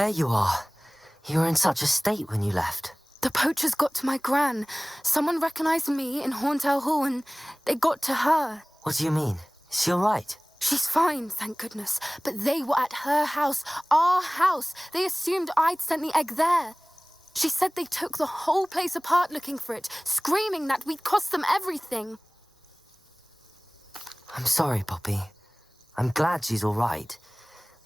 there you are. You were in such a state when you left. The poachers got to my gran. Someone recognized me in Hauntel Hall and they got to her. What do you mean? Is she all right? She's fine, thank goodness. But they were at her house, our house. They assumed I'd sent the egg there. She said they took the whole place apart looking for it, screaming that we'd cost them everything. I'm sorry, Poppy. I'm glad she's all right.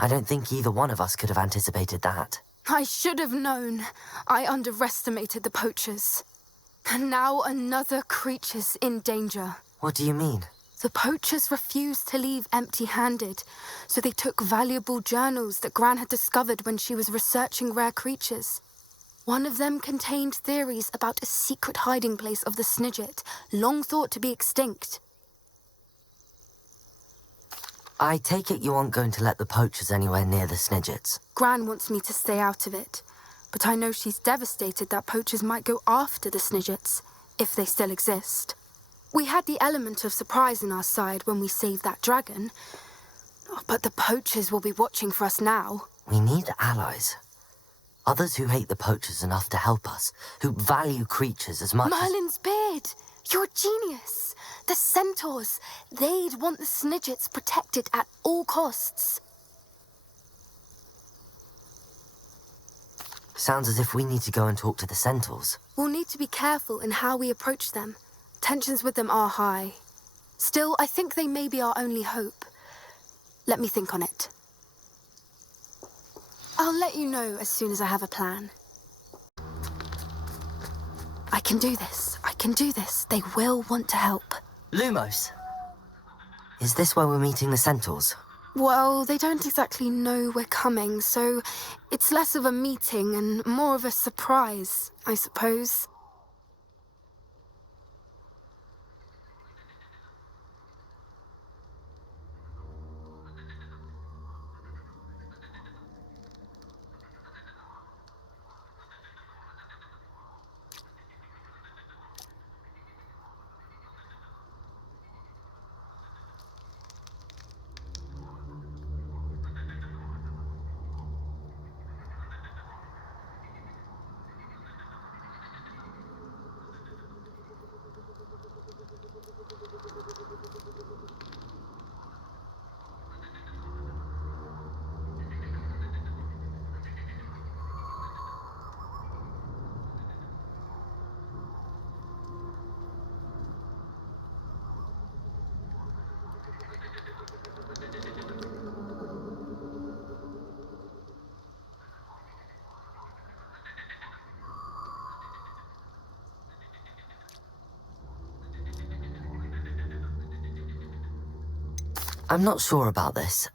I don't think either one of us could have anticipated that. I should have known. I underestimated the poachers. And now another creature's in danger. What do you mean? The poachers refused to leave empty-handed, so they took valuable journals that Gran had discovered when she was researching rare creatures. One of them contained theories about a secret hiding place of the Snidget, long thought to be extinct. I take it you aren't going to let the poachers anywhere near the Snidgets. Gran wants me to stay out of it, but I know she's devastated that poachers might go after the Snidgets, if they still exist. We had the element of surprise on our side when we saved that dragon, but the poachers will be watching for us now. We need allies. Others who hate the poachers enough to help us, who value creatures as much Merlin's beard! You're a genius! The centaurs! They'd want the Snidgets protected at all costs. Sounds as if we need to go and talk to the centaurs. We'll need to be careful in how we approach them. Tensions with them are high. Still, I think they may be our only hope. Let me think on it. I'll let you know as soon as I have a plan. I can do this. I can do this. They will want to help. Lumos! Is this where we're meeting the centaurs? Well, they don't exactly know we're coming, so it's less of a meeting and more of a surprise, I suppose. I'm not sure about this.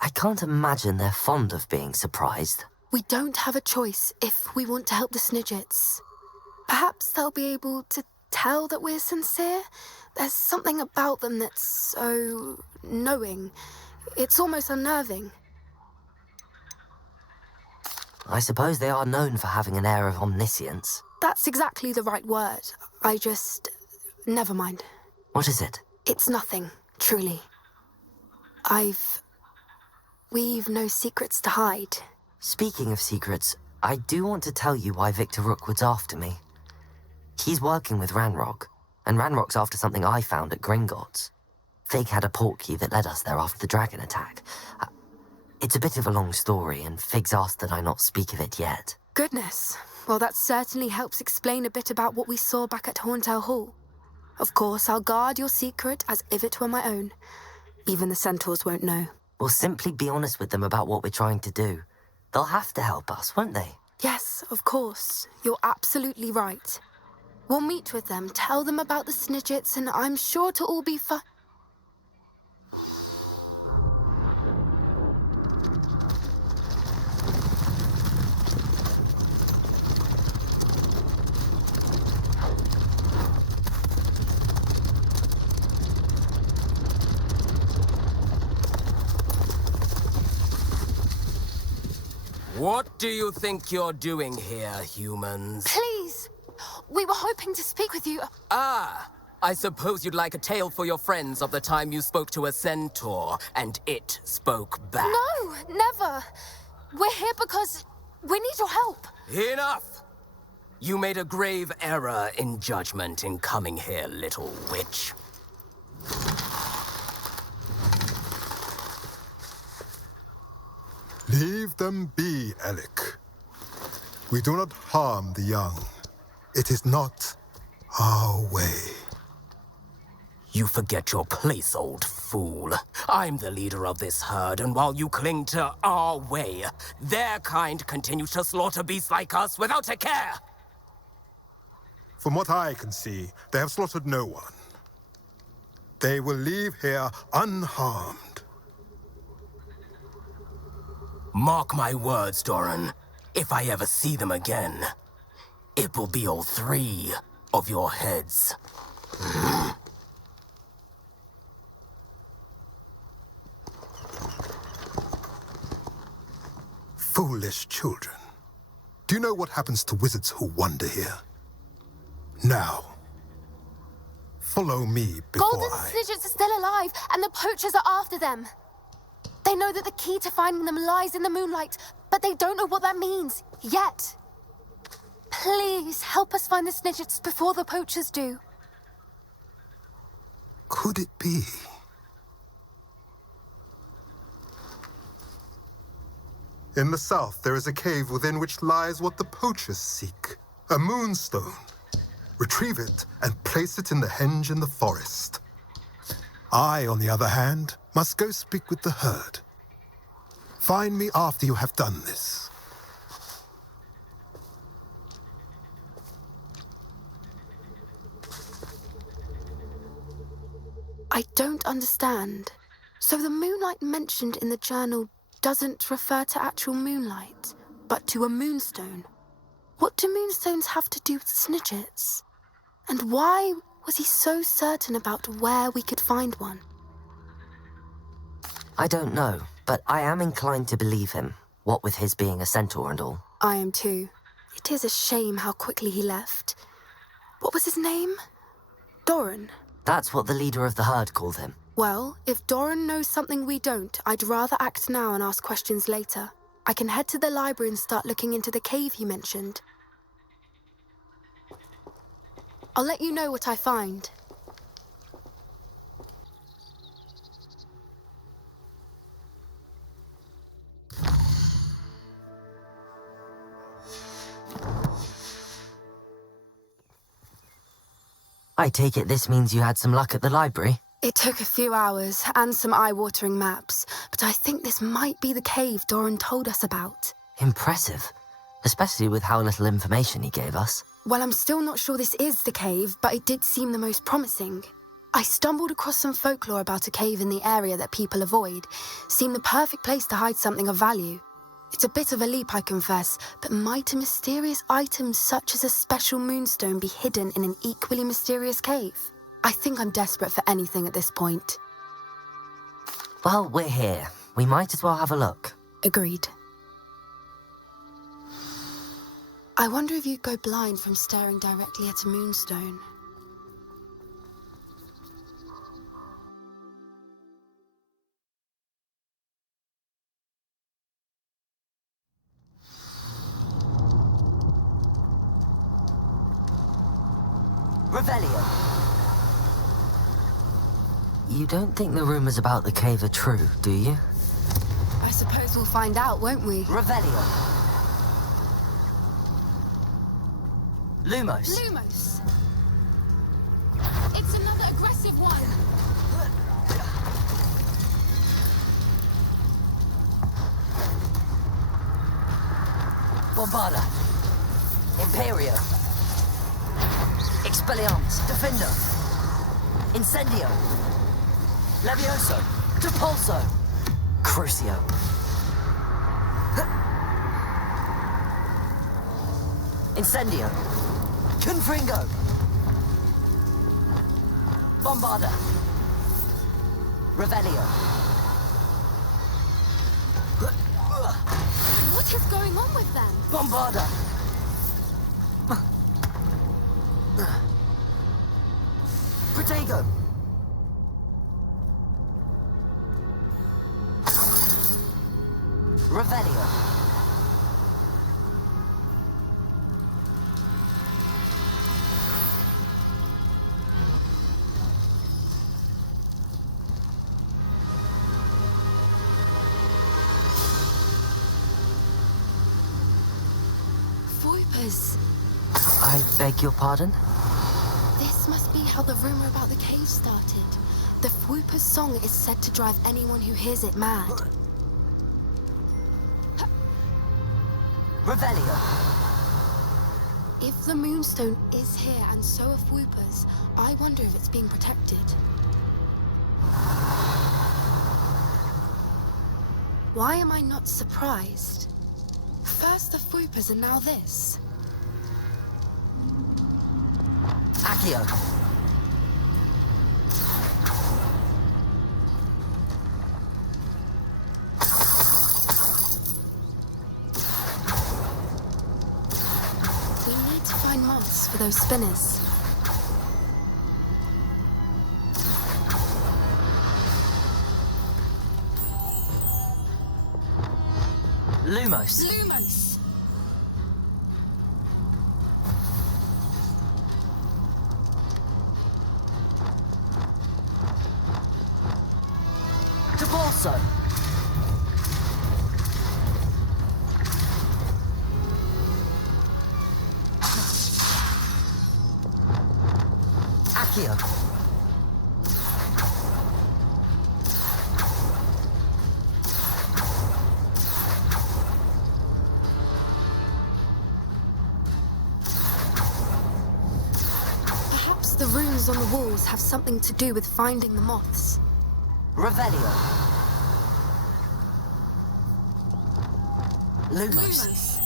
I can't imagine they're fond of being surprised. We don't have a choice if we want to help the Snidgets. Perhaps they'll be able to tell that we're sincere. There's something about them that's so knowing. It's almost unnerving. I suppose they are known for having an air of omniscience. That's exactly the right word. Never mind. What is it? It's nothing, truly. We've no secrets to hide. Speaking of secrets, I do want to tell you why Victor Rookwood's after me. He's working with Ranrock, and Ranrock's after something I found at Gringotts. Fig had a port key that led us there after the dragon attack. It's a bit of a long story, and Fig's asked that I not speak of it yet. Goodness. Well, that certainly helps explain a bit about what we saw back at Hauntel Hall. Of course, I'll guard your secret as if it were my own. Even the centaurs won't know. We'll simply be honest with them about what we're trying to do. They'll have to help us, won't they? Yes, of course. You're absolutely right. We'll meet with them, tell them about the Snidgets, and I'm sure it'll all be fun. What do you think you're doing here, humans? Please! We were hoping to speak with you. Ah, I suppose you'd like a tale for your friends of the time you spoke to a centaur, and it spoke back. No, never. We're here because We need your help. Enough! You made a grave error in judgment in coming here, little witch. Leave them be, Alec. We do not harm the young. It is not our way. You forget your place, old fool. I'm the leader of this herd, and while you cling to our way, their kind continue to slaughter beasts like us without a care. From what I can see, they have slaughtered no one. They will leave here unharmed. Mark my words, Doran. If I ever see them again, it will be all 3 of your heads. Foolish children. Do you know what happens to wizards who wander here? Now, follow me before Golden Snidgets are still alive, and the poachers are after them. They know that the key to finding them lies in the moonlight, but they don't know what that means, yet. Please, help us find the Snidgets before the poachers do. Could it be? In the south, there is a cave within which lies what the poachers seek. A moonstone. Retrieve it and place it in the henge in the forest. I, on the other hand, must go speak with the herd. Find me after you have done this. I don't understand. So the moonlight mentioned in the journal doesn't refer to actual moonlight, but to a moonstone. What do moonstones have to do with Snidgets? And why was he so certain about where we could find one? I don't know, but I am inclined to believe him, what with his being a centaur and all. I am too. It is a shame how quickly he left. What was his name? Doran. That's what the leader of the herd called him. Well, if Doran knows something we don't, I'd rather act now and ask questions later. I can head to the library and start looking into the cave you mentioned. I'll let you know what I find. I take it this means you had some luck at the library? It took a few hours and some eye-watering maps, but I think this might be the cave Doran told us about. Impressive, especially with how little information he gave us. Well, I'm still not sure this is the cave, but it did seem the most promising. I stumbled across some folklore about a cave in the area that people avoid. Seemed the perfect place to hide something of value. It's a bit of a leap, I confess, but might a mysterious item such as a special moonstone be hidden in an equally mysterious cave? I think I'm desperate for anything at this point. Well, we're here. We might as well have a look. Agreed. I wonder if you'd go blind from staring directly at a moonstone. Revelio. You don't think the rumors about the cave are true, do you? I suppose we'll find out, won't we? Revelio. Lumos. Lumos! It's another aggressive one! Bombarda. Imperio. Expelliarmus. Defender. Incendio. Levioso. Depulso. Crucio. Incendio. Confringo. Bombarda. Revelio. What is going on with them? Bombarda. Protego. Revelio. Swoopers. I beg your pardon? This must be how the rumor about the cave started. The Swoopers song is said to drive anyone who hears it mad. Revelio. If the Moonstone is here and so are Swoopers, I wonder if it's being protected. Why am I not surprised? First the Swoopers and now this. Accio. We need to find moths for those spinners. Lumos. Lumos! Debalso. Accio. Perhaps the runes on the walls have something to do with finding the moths. Revelio. Lumos.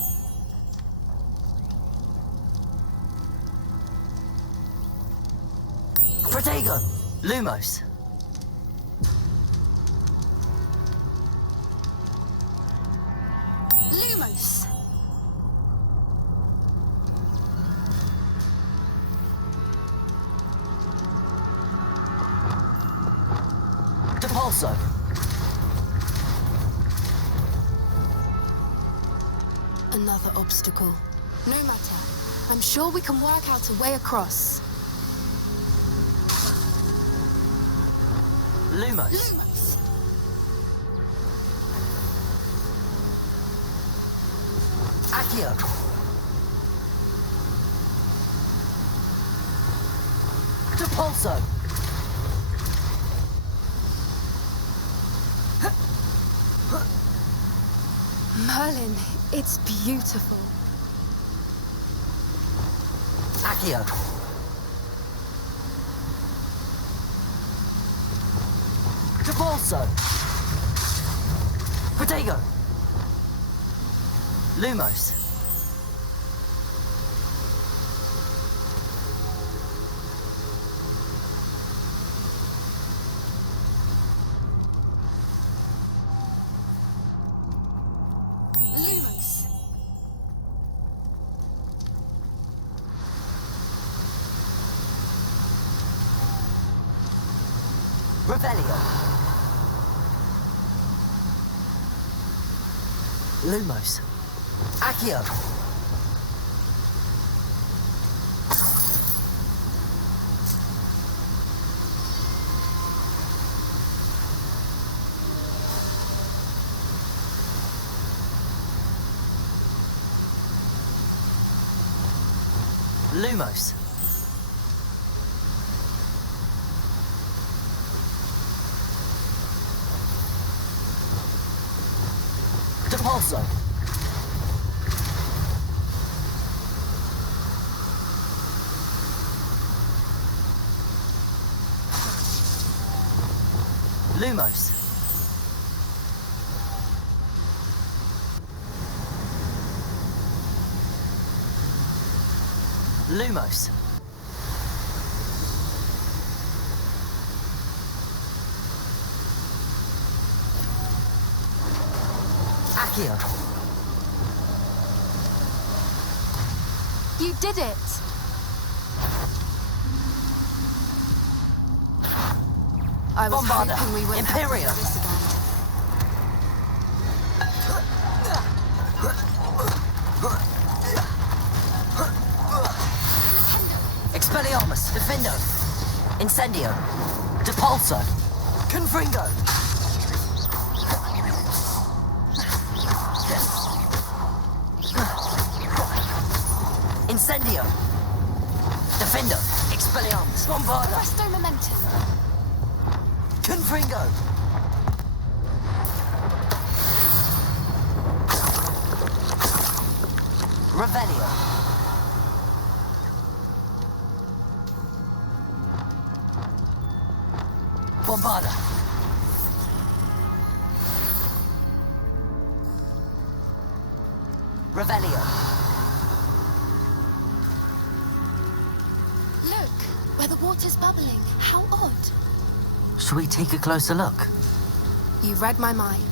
Protego. Lumos. Lumos! Depulso. Another obstacle. No matter. I'm sure we can work out a way across. Lumos. Lumos! Accio. Depulso. Merlin, it's beautiful. Accio. Depulso. Protego. Lumos. Lumos! Revelio. Lumos. Accio. Lumos. Depulso. Lumos. Lumos. Accio. You did it! I was Bombarda. hoping we wouldn't have to Imperium. do this again. Expelliarmus. Defendo. Incendio. Depulso. Confringo. Incendio! Defendo! Expelliarmus! Bombarda! Presto momentum. Confringo! Revelio! Bombarda! Revelio! Look, where the water's bubbling. How odd. Shall we take a closer look? You read my mind.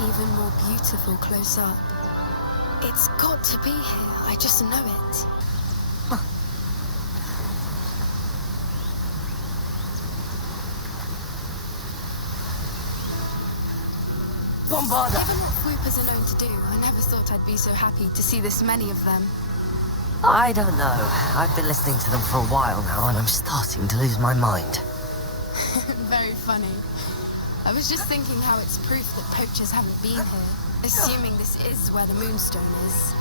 Even more beautiful close up. It's got to be here. I just know it. Bombarda! Given what swoopers are known to do, I never thought I'd be so happy to see this many of them. I don't know. I've been listening to them for a while now, and I'm starting to lose my mind. Very funny. I was just thinking how it's proof that poachers haven't been here, assuming this is where the Moonstone is.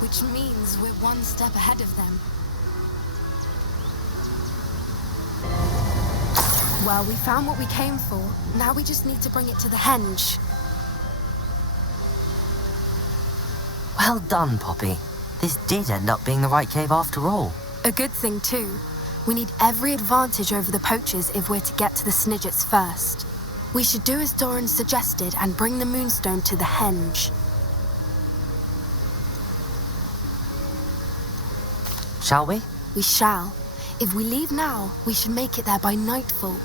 Which means we're one step ahead of them. Well, we found what we came for. Now we just need to bring it to the henge. Well done, Poppy. This did end up being the right cave after all. A good thing, too. We need every advantage over the poachers if we're to get to the Snidgets first. We should do as Doran suggested and bring the Moonstone to the henge. Shall we? We shall. If we leave now, we should make it there by nightfall.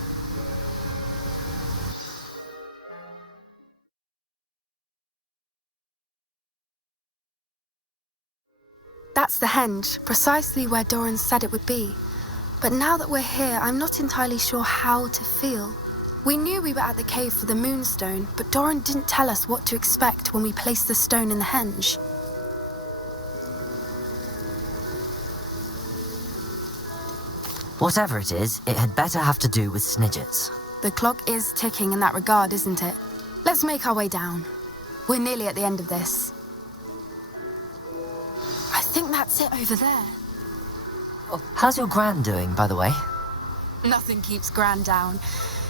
That's the henge, precisely where Doran said it would be. But now that we're here, I'm not entirely sure how to feel. We knew we were at the cave for the Moonstone, but Doran didn't tell us what to expect when we placed the stone in the henge. Whatever it is, it had better have to do with Snidgets. The clock is ticking in that regard, isn't it? Let's make our way down. We're nearly at the end of this. I think that's it over there. How's your Gran doing, by the way? Nothing keeps Gran down.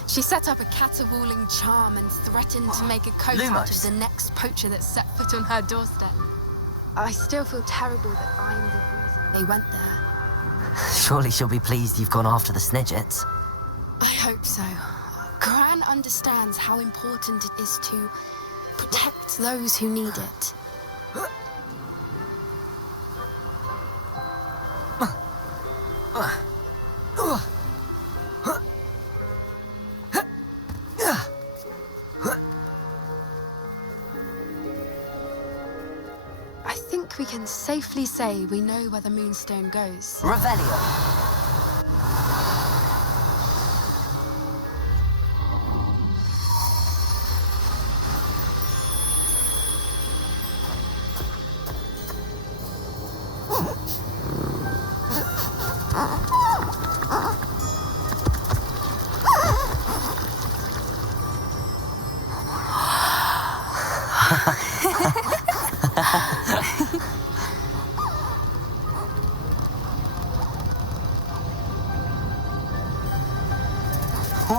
She set up a caterwauling charm and threatened to make a coat out of the next poacher that set foot on her doorstep. I still feel terrible that I'm the reason they went there. Surely she'll be pleased you've gone after the Snidgets. I hope so. Gran understands how important it is to protect those who need it. I think we can safely say we know where the Moonstone goes. Revelio.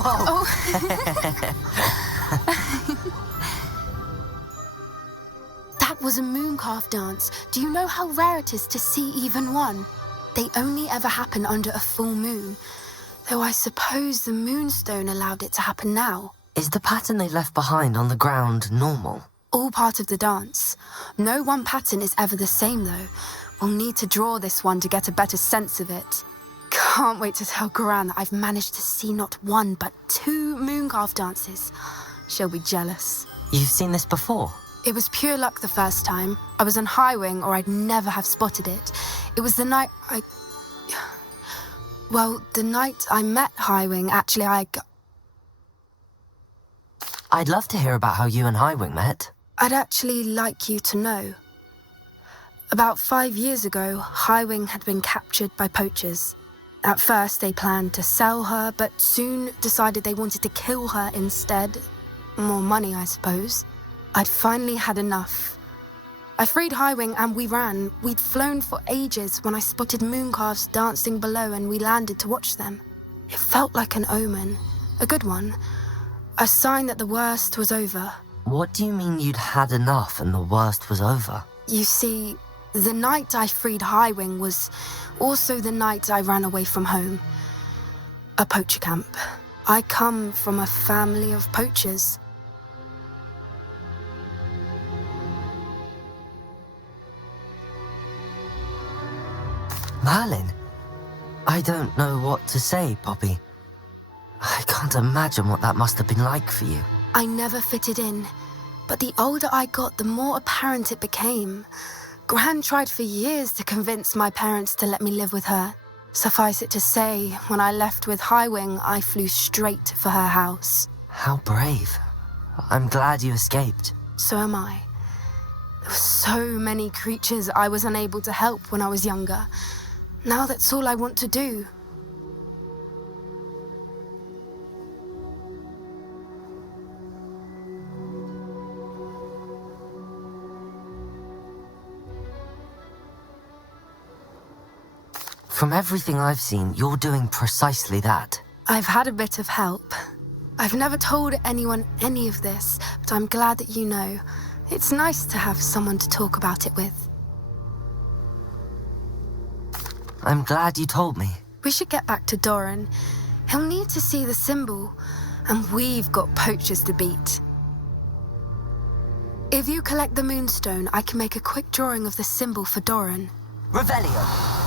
Oh. That was a mooncalf dance. Do you know how rare it is to see even one? They only ever happen under a full moon. Though I suppose the Moonstone allowed it to happen now. Is the pattern they left behind on the ground normal? All part of the dance. No one pattern is ever the same, though. We'll need to draw this one to get a better sense of it. Can't wait to tell Gran that I've managed to see not one, but 2 mooncalf dances. She'll be jealous. You've seen this before? It was pure luck the first time. I was on Highwing, or I'd never have spotted it. It was the night the night I met Highwing, actually, I'd love to hear about how you and Highwing met. I'd actually like you to know. About 5 years ago, Highwing had been captured by poachers. At first, they planned to sell her, but soon decided they wanted to kill her instead. More money, I suppose. I'd finally had enough. I freed Highwing and we ran. We'd flown for ages when I spotted mooncalves dancing below and we landed to watch them. It felt like an omen. A good one. A sign that the worst was over. What do you mean you'd had enough and the worst was over? You see, the night I freed Highwing was also the night I ran away from home. A poacher camp. I come from a family of poachers. Merlin? I don't know what to say, Poppy. I can't imagine what that must have been like for you. I never fitted in, but the older I got, the more apparent it became. Gran tried for years to convince my parents to let me live with her. Suffice it to say, when I left with Highwing, I flew straight for her house. How brave. I'm glad you escaped. So am I. There were so many creatures I was unable to help when I was younger. Now that's all I want to do. From everything I've seen, you're doing precisely that. I've had a bit of help. I've never told anyone any of this, but I'm glad that you know. It's nice to have someone to talk about it with. I'm glad you told me. We should get back to Doran. He'll need to see the symbol, and we've got poachers to beat. If you collect the Moonstone, I can make a quick drawing of the symbol for Doran. Revelio!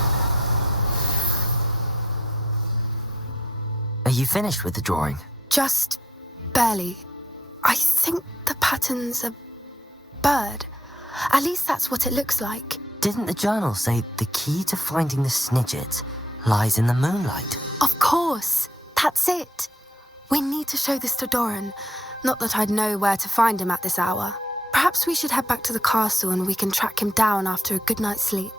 Are you finished with the drawing? Just barely. I think the pattern's a bird. At least that's what it looks like. Didn't the journal say the key to finding the Snidgets lies in the moonlight? Of course. That's it. We need to show this to Doran. Not that I'd know where to find him at this hour. Perhaps we should head back to the castle and we can track him down after a good night's sleep.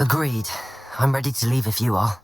Agreed. I'm ready to leave if you are.